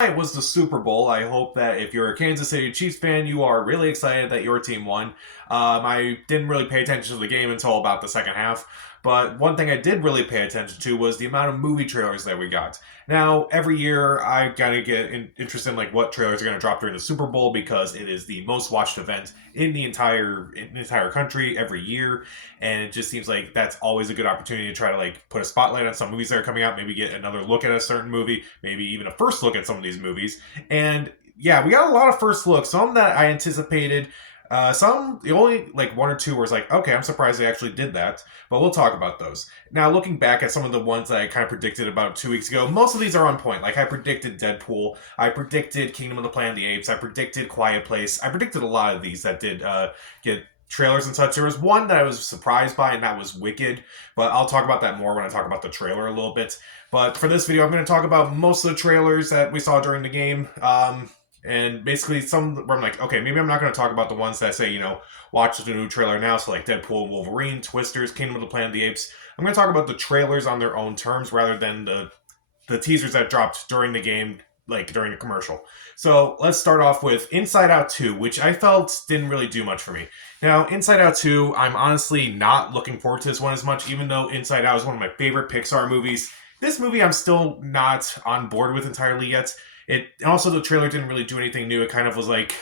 It was the Super Bowl. I hope that if you're a Kansas City Chiefs fan, you are really excited that your team won. I didn't really pay attention to the game until about the second half, but one thing I did really pay attention to was the amount of movie trailers that we got. Now, every year I gotta get interested in like what trailers are gonna drop during the Super Bowl because it is the most watched event in the entire country every year, and it just seems like that's always a good opportunity to try to like put a spotlight on some movies that are coming out, maybe get another look at a certain movie, maybe even a first look at some of these movies. And yeah, we got a lot of first looks, some that I anticipated. Some, the only like one or two was like, okay, I'm surprised they actually did that, but we'll talk about those. Now, looking back at some of the ones that I kind of predicted about 2 weeks ago, most of these are on point. Like, I predicted Deadpool, I predicted Kingdom of the Planet of the Apes, I predicted Quiet Place, I predicted a lot of these that did get trailers and such. There was one that I was surprised by, and that was Wicked, but I'll talk about that more when I talk about the trailer a little bit. But for this video, I'm going to talk about most of the trailers that we saw during the game. And basically, some where I'm like, okay, maybe I'm not going to talk about the ones that say, watch the new trailer now. So, like Deadpool and Wolverine, Twisters, Kingdom of the Planet of the Apes. I'm going to talk about the trailers on their own terms rather than the teasers that dropped during the game, like during the commercial. So, let's start off with Inside Out 2, which I felt didn't really do much for me. Now, Inside Out 2, I'm honestly not looking forward to this one as much, even though Inside Out is one of my favorite Pixar movies. This movie I'm still not on board with entirely yet. It also, the trailer didn't really do anything new. It kind of was like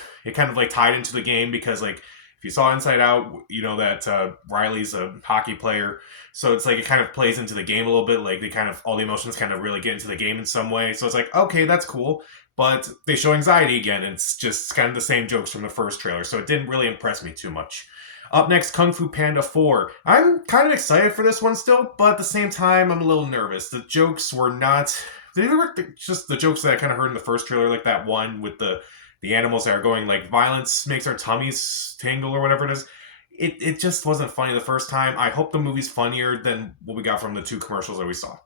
tied into the game because like if you saw Inside Out, you know that Riley's a hockey player, so it's like it kind of plays into the game a little bit. Like they kind of all the emotions kind of really get into the game in some way. So it's like, okay, that's cool, but they show anxiety again. And it's just kind of the same jokes from the first trailer, so it didn't really impress me too much. Up next, Kung Fu Panda 4. I'm kind of excited for this one still, but at the same time, I'm a little nervous. The jokes were not. They were just the jokes that I kind of heard in the first trailer, like that one with the animals that are going like violence makes our tummies tingle or whatever it is. It just wasn't funny the first time. I hope the movie's funnier than what we got from the two commercials that we saw.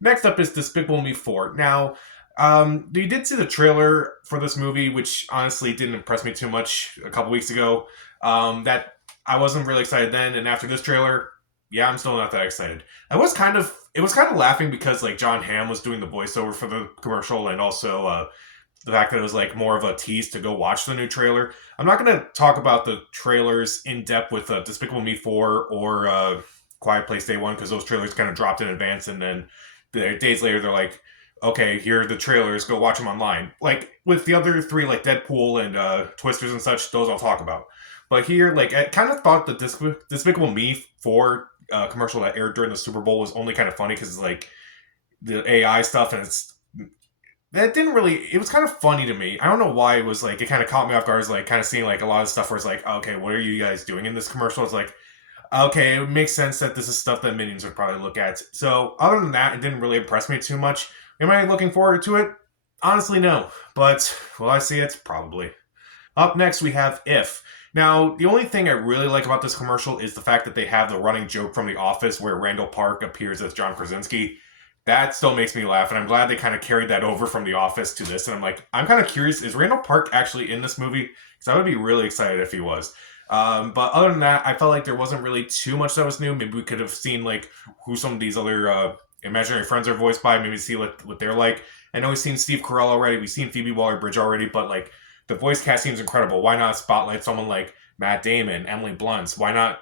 Next up is Despicable Me 4. Now, you did see the trailer for this movie, which honestly didn't impress me too much a couple weeks ago. That I wasn't really excited then, and after this trailer, yeah, I'm still not that excited. It was kind of laughing because like John Hamm was doing the voiceover for the commercial, and also the fact that it was like more of a tease to go watch the new trailer. I'm not going to talk about the trailers in depth with Despicable Me 4 or Quiet Place Day 1 because those trailers kind of dropped in advance, and then days later they're like, okay, here are the trailers, go watch them online. Like with the other three, like Deadpool and Twisters and such, those I'll talk about. But here, like, I kind of thought the Despicable Me 4 commercial that aired during the Super Bowl was only kind of funny because, like, the AI stuff, and that didn't really, it was kind of funny to me. I don't know why it was, like, it kind of caught me off guard. It's, like, kind of seeing, like, a lot of stuff where it's like, okay, what are you guys doing in this commercial? It's like, okay, it makes sense that this is stuff that Minions would probably look at. So, other than that, it didn't really impress me too much. Am I looking forward to it? Honestly, no. But will I see it? Probably. Up next, we have If. Now, the only thing I really like about this commercial is the fact that they have the running joke from The Office where Randall Park appears as John Krasinski. That still makes me laugh, and I'm glad they kind of carried that over from The Office to this. And I'm like, I'm kind of curious, is Randall Park actually in this movie? Because I would be really excited if he was. But other than that, I felt like there wasn't really too much that was new. Maybe we could have seen like who some of these other imaginary friends are voiced by. Maybe see what they're like. I know we've seen Steve Carell already. We've seen Phoebe Waller-Bridge already, but like the voice cast seems incredible. Why not spotlight someone like Matt Damon, Emily Blunt? Why not,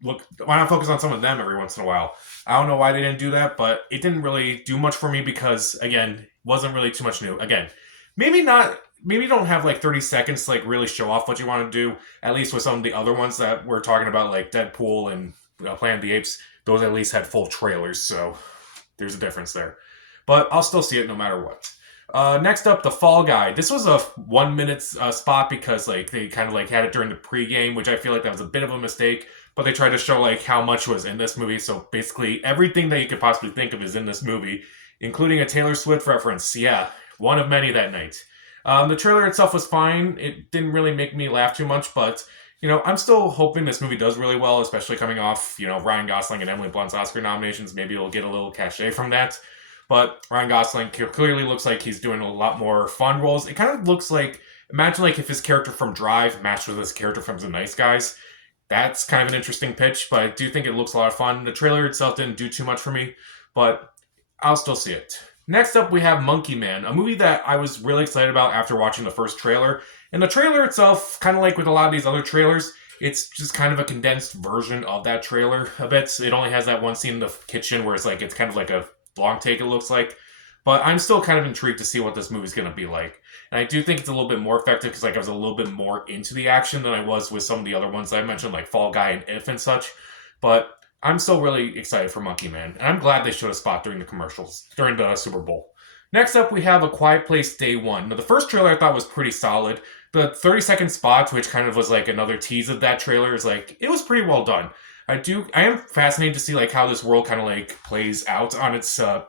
why not focus on some of them every once in a while? I don't know why they didn't do that, but it didn't really do much for me because, again, wasn't really too much new. Again, maybe not, maybe you don't have like 30 seconds to like really show off what you want to do, at least with some of the other ones that we're talking about, like Deadpool and Planet of the Apes. Those at least had full trailers, so there's a difference there. But I'll still see it no matter what. Next up, The Fall Guy. This was a 1 minute spot because like they kind of like had it during the pregame, which I feel like that was a bit of a mistake. But they tried to show like how much was in this movie. So basically, everything that you could possibly think of is in this movie, including a Taylor Swift reference. Yeah, one of many that night. The trailer itself was fine. It didn't really make me laugh too much, but I'm still hoping this movie does really well, especially coming off Ryan Gosling and Emily Blunt's Oscar nominations. Maybe it'll get a little cachet from that. But Ryan Gosling clearly looks like he's doing a lot more fun roles. It kind of looks like, imagine like if his character from Drive matched with his character from The Nice Guys. That's kind of an interesting pitch, but I do think it looks a lot of fun. The trailer itself didn't do too much for me, but I'll still see it. Next up, we have Monkey Man, a movie that I was really excited about after watching the first trailer. And the trailer itself, kind of like with a lot of these other trailers, it's just kind of a condensed version of that trailer a bit. It only has that one scene in the kitchen where it's kind of like a long take, it looks like. But I'm still kind of intrigued to see what this movie's going to be like. And I do think it's a little bit more effective because I was a little bit more into the action than I was with some of the other ones I mentioned, like Fall Guy and If and such. But I'm still really excited for Monkey Man, and I'm glad they showed a spot during the commercials, during the Super Bowl. Next up, we have A Quiet Place Day One. Now, the first trailer I thought was pretty solid. The 30-second spot, which kind of was like another tease of that trailer, is it was pretty well done. I am fascinated to see how this world kind of plays out on its, on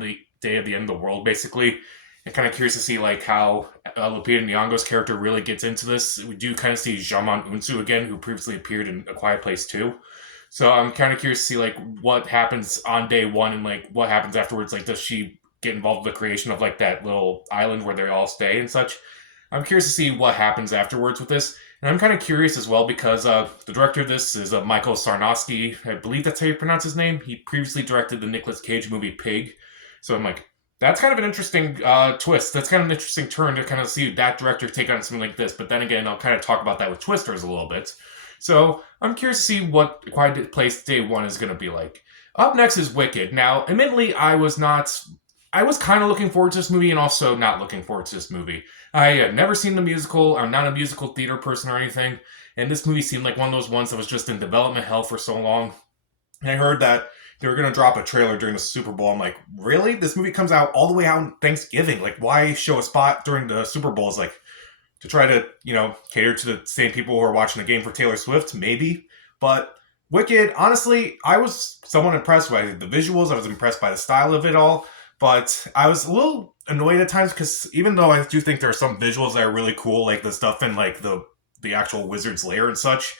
the day of the end of the world, basically. I'm kind of curious to see how Lupita Nyong'o's character really gets into this. We do kind of see Jamon Unsu again, who previously appeared in A Quiet Place 2. So I'm kind of curious to see what happens on day one and what happens afterwards. Does she get involved with the creation of that little island where they all stay and such? I'm curious to see what happens afterwards with this. And I'm kind of curious as well because the director of this is Michael Sarnowski. I believe that's how you pronounce his name. He previously directed the Nicolas Cage movie Pig. So I'm that's kind of an interesting twist. That's kind of an interesting turn to kind of see that director take on something like this. But then again, I'll kind of talk about that with Twisters a little bit. So I'm curious to see what Quiet Place Day 1 is going to be like. Up next is Wicked. Now, admittedly, I was kind of looking forward to this movie and also not looking forward to this movie. I had never seen the musical. I'm not a musical theater person or anything. And this movie seemed like one of those ones that was just in development hell for so long. And I heard that they were going to drop a trailer during the Super Bowl. I'm like, really? This movie comes out all the way out on Thanksgiving. Why show a spot during the Super Bowl? Is to try to, cater to the same people who are watching the game for Taylor Swift? Maybe. But Wicked, honestly, I was somewhat impressed by the visuals. I was impressed by the style of it all. But I was a little annoyed at times because even though I do think there are some visuals that are really cool, like the stuff in the actual wizard's lair and such,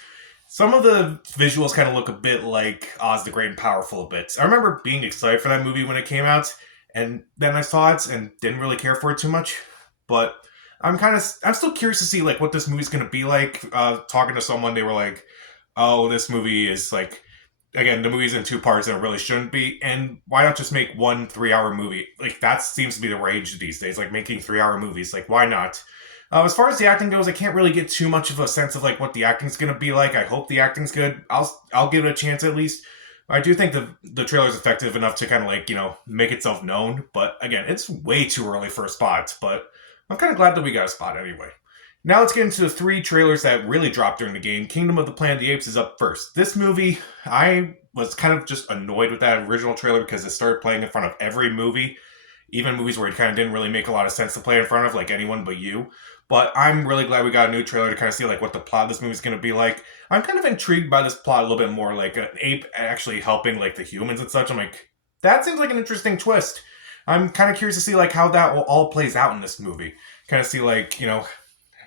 some of the visuals kind of look a bit like Oz the Great and Powerful a bit. I remember being excited for that movie when it came out, and then I saw it and didn't really care for it too much. But I'm still curious to see what this movie's going to be like. Talking to someone, they were like, oh, this movie is again, the movie's in two parts and it really shouldn't be. And why not just make 1 3-hour movie? That seems to be the rage these days, making 3-hour movies. Why not? As far as the acting goes, I can't really get too much of a sense of what the acting's going to be like. I hope the acting's good. I'll give it a chance at least. I do think the trailer's effective enough to kind of make itself known. But again, it's way too early for a spot. But I'm kind of glad that we got a spot anyway. Now let's get into the 3 trailers that really dropped during the game. Kingdom of the Planet of the Apes is up first. This movie, I was kind of just annoyed with that original trailer because it started playing in front of every movie, even movies where it kind of didn't really make a lot of sense to play in front of, like Anyone But You. But I'm really glad we got a new trailer to kind of see what the plot of this movie is going to be like. I'm kind of intrigued by this plot a little bit more, an ape actually helping the humans and such. I'm that seems like an interesting twist. I'm kind of curious to see how that all plays out in this movie. Kind of see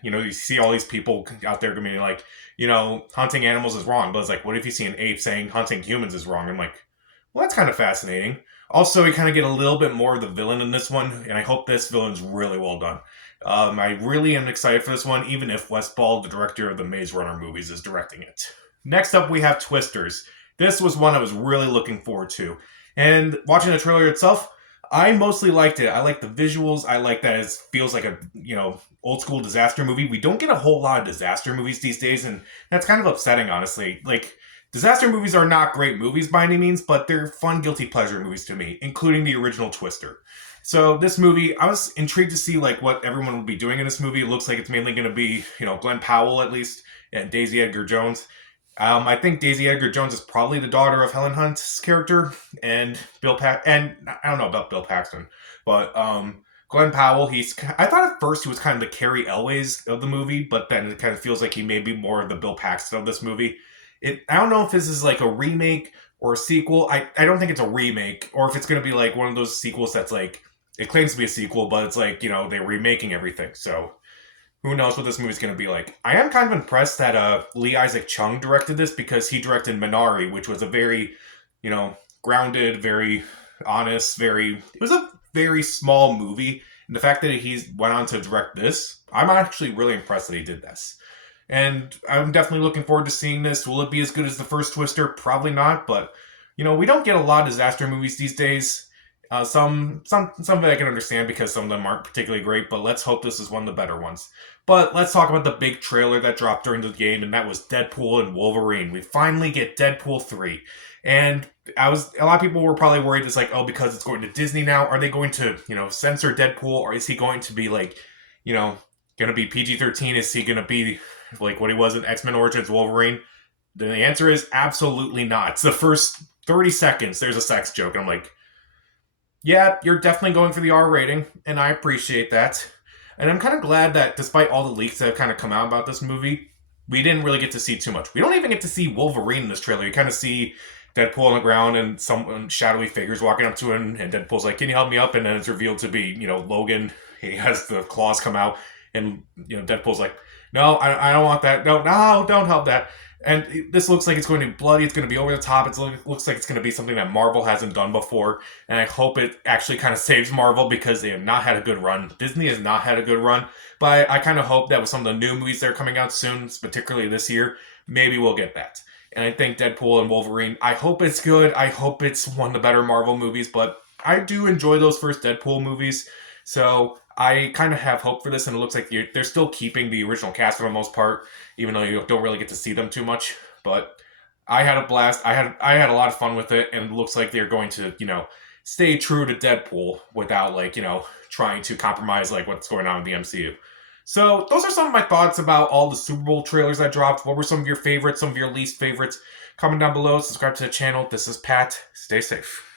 you see all these people out there going to be hunting animals is wrong, but it's what if you see an ape saying hunting humans is wrong? I'm well, that's kind of fascinating. Also, we kind of get a little bit more of the villain in this one, and I hope this villain's really well done. I really am excited for this one, even if Wes Ball, the director of the Maze Runner movies, is directing it. Next up, we have Twisters. This was one I was really looking forward to. And watching the trailer itself, I mostly liked it. I like the visuals. I like that it feels like a, old school disaster movie. We don't get a whole lot of disaster movies these days, and that's kind of upsetting, honestly. Disaster movies are not great movies by any means, but they're fun, guilty pleasure movies to me, including the original Twister. So this movie, I was intrigued to see what everyone will be doing in this movie. It looks like it's mainly going to be, Glenn Powell at least, and Daisy Edgar Jones. I think Daisy Edgar Jones is probably the daughter of Helen Hunt's character, and and I don't know about Bill Paxton, but Glenn Powell, I thought at first he was kind of the Carrie Elways of the movie, but then it kind of feels like he may be more of the Bill Paxton of this movie. I don't know if this is a remake or a sequel. I don't think it's a remake, or if it's going to be one of those sequels that's it claims to be a sequel, but it's they're remaking everything. So who knows what this movie's going to be like. I am kind of impressed that Lee Isaac Chung directed this because he directed Minari, which was a very, grounded, very honest, it was a very small movie. And the fact that he went on to direct this, I'm actually really impressed that he did this. And I'm definitely looking forward to seeing this. Will it be as good as the first Twister? Probably not, but, we don't get a lot of disaster movies these days. Some of it I can understand because some of them aren't particularly great, but let's hope this is one of the better ones. But let's talk about the big trailer that dropped during the game, and that was Deadpool and Wolverine. We finally get Deadpool 3. And a lot of people were probably worried, it's like, oh, because it's going to Disney now, are they going to, censor Deadpool, or is he going to be like, gonna be PG-13? Is he gonna be like what he was in X-Men Origins Wolverine? The answer is absolutely not. It's the first 30 seconds, there's a sex joke, and I'm like, yeah, you're definitely going for the R rating, and I appreciate that. And I'm kind of glad that despite all the leaks that have kind of come out about this movie, we didn't really get to see too much. We don't even get to see Wolverine in this trailer. You kind of see Deadpool on the ground and some shadowy figures walking up to him, and Deadpool's like, "Can you help me up?" And then it's revealed to be, Logan. He has the claws come out, and Deadpool's like, "No, I don't want that. No, don't help that." And this looks like it's going to be bloody. It's going to be over the top. It looks like it's going to be something that Marvel hasn't done before. And I hope it actually kind of saves Marvel because they have not had a good run. Disney has not had a good run. But I kind of hope that with some of the new movies that are coming out soon, particularly this year, maybe we'll get that. And I think Deadpool and Wolverine, I hope it's good. I hope it's one of the better Marvel movies. But I do enjoy those first Deadpool movies. So I kind of have hope for this, and it looks like they're still keeping the original cast for the most part, even though you don't really get to see them too much. But I had a blast. I had a lot of fun with it, and it looks like they're going to, stay true to Deadpool without trying to compromise what's going on in the MCU. So those are some of my thoughts about all the Super Bowl trailers I dropped. What were some of your favorites, some of your least favorites? Comment down below, subscribe to the channel. This is Pat. Stay safe.